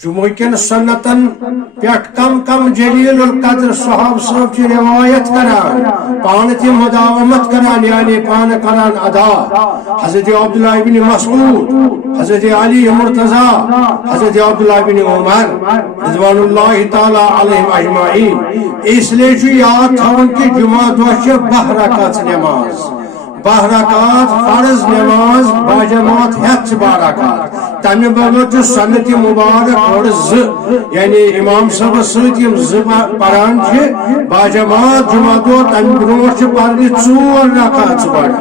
جمعہ کن سنتن پیٹ کم کم جلیل القدر صحاب صاحب کی روایت کران پان تی مداومت کران یعنی پان کران ادا حضرت عبداللہ بن مسعود حضرت علی مرتضی حضرت عبداللہ بن عمر رضوان اللہ تعالی علیہم اجمعین اس لیے جو یاد تھاون کہ جمعہ دو 12 رکعت نماز 12 رکعت فرض نماز باجماعت ہتھ 12 رکعت تمہ بغیر سنت مبارک اور یعنی امام صاحب ستیم پران باجماعت جمعہ دو تمہ برو پڑھنی 4 رکعت بڑھ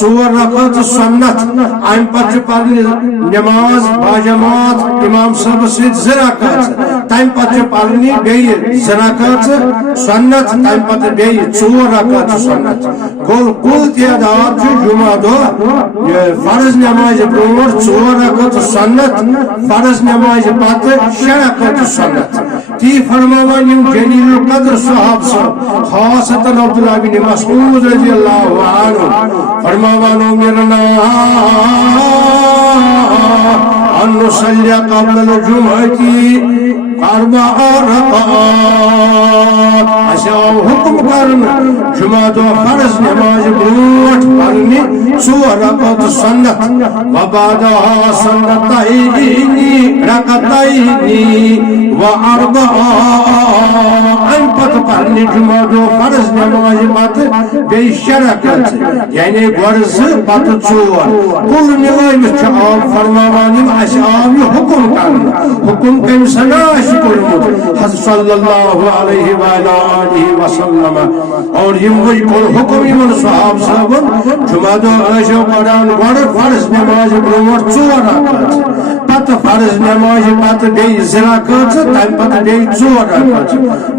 4 رکعت سنت ام پتہ پڑھنی نماز باجماعت امام صاحب ست 2 رکعت تمہ پتہ پڑھنی بیٚیہِ 2 رکعت سنت تمہ پتہ بیٚیہِ 4 رکعت سنت گوٚو کل تعداد جمعہ دو فرض نماز برو 4 رکعت سنت فرض نماز پتہ 6 رکعت سنت تی فرماوان یم جلیل القدر صحاب صاحب خاصتاً عبداللہ بن مسعود رضی اللہ عنہ فرماوان امرنا ان نصلی قبل الجمعہ 4 رکعات اسا حکم کرن جمعہ دو فرض نماز بروٹ پڑھنی 4 رکعت سنت وبعدها سنتين ركعتين و4 ام پتہ پڑھنی جمعہ دو فرض نماز پتہ بیٚیہِ 6 رکعت یعنی گۄڈٕ 2 پتہ 4 کل ملٲوِتھ چھُ آب فرماوان یم اسہ آو یہ حکم کرن حکم کمہِ سنا کورمت حضرت صلی اللہ علیہ وآلہ وسلم اور یم وہی کل حکم یمن صحاب صاحبن جمعہ دو ٲسِو پران گۄڈٕ فرض نماز برونٛٹھ 4 رکعت پتہ فرض نماز پتہ بیٚیہِ 2 رکعت تمہِ پتہ بیٚیہِ 4 رکعت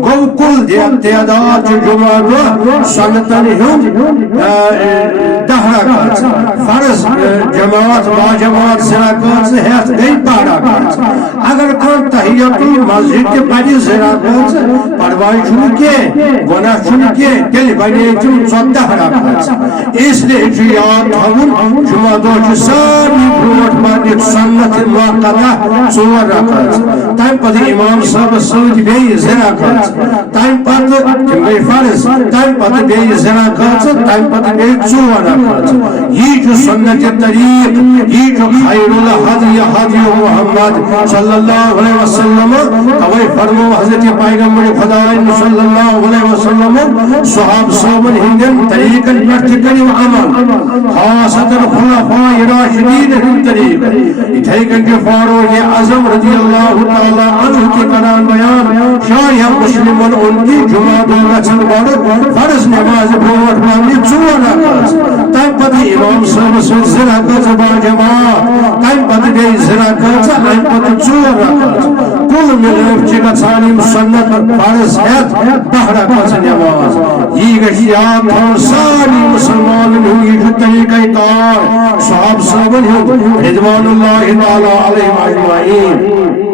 گوٚو کل تعداد جمعہ دو سنتن ہُنٛد 10 رکعت فرض جماعت باجماعت 2 رکعت ہیتھ بیٚیہِ 12 رکعت اگر کانٛہہ تحیت مسجد کے پڑی 2 رکعت پرواہ چھُنہٕ کینٛہہ گۄناہ چھُنہٕ کینٛہہ تیٚلہِ بنے تِم 14 رکعت اس لیے چھُ یاد تھاوُن جمعہ دۄہ چھُ سارنٕے برونٛٹھ پرنہِ سنت مؤقتہ 4 رکعت تمہِ پتہٕ امام صٲبس سۭتۍ بیٚیہِ 2 رکعت تمہِ پتہٕ تِم گٔے فرض تمہِ پتہٕ بیٚیہِ 2 رکعت تمہِ پتہٕ بیٚیہِ 4 رکعت یی چھُ سنت طریق یی چھُ خیر الہدی ہدی محمد صلی اللہ علیہ وسلم توے فرمو حضرت پیغمبر خدا صلی اللہ علیہ وسلم صحاب صحابن ہندن طریقن پٹھ کرو عمل خاصتاً خلفاء راشدین ہند طریق اتھے کن کے فاروق اعظم رضی اللہ تعالی عنہ کے کران بیان شایع مسلمن ان کی جمعہ دو گژھن گۄڈٕ فرض نماز برونٛٹھ پرنہِ 4 رکعت تمہِ پتہٕ امام صٲبس سۭتۍ 2 رکعت باجماعت تمہِ پتہٕ بیٚیہِ 2 رکعت امہِ پتہٕ 4 رکعت کل ملٲوِتھ چھِ گژھان یم سنت فرض ہیتھ 10 رکعت نماز یی گژھِ یاد تھاوُن سارنٕے مسلمانن ہُنٛد یہِ چھُ طریقہ کار صحاب صٲبن ہُنٛد رضوان اللہ تعالی علیہم اجمعین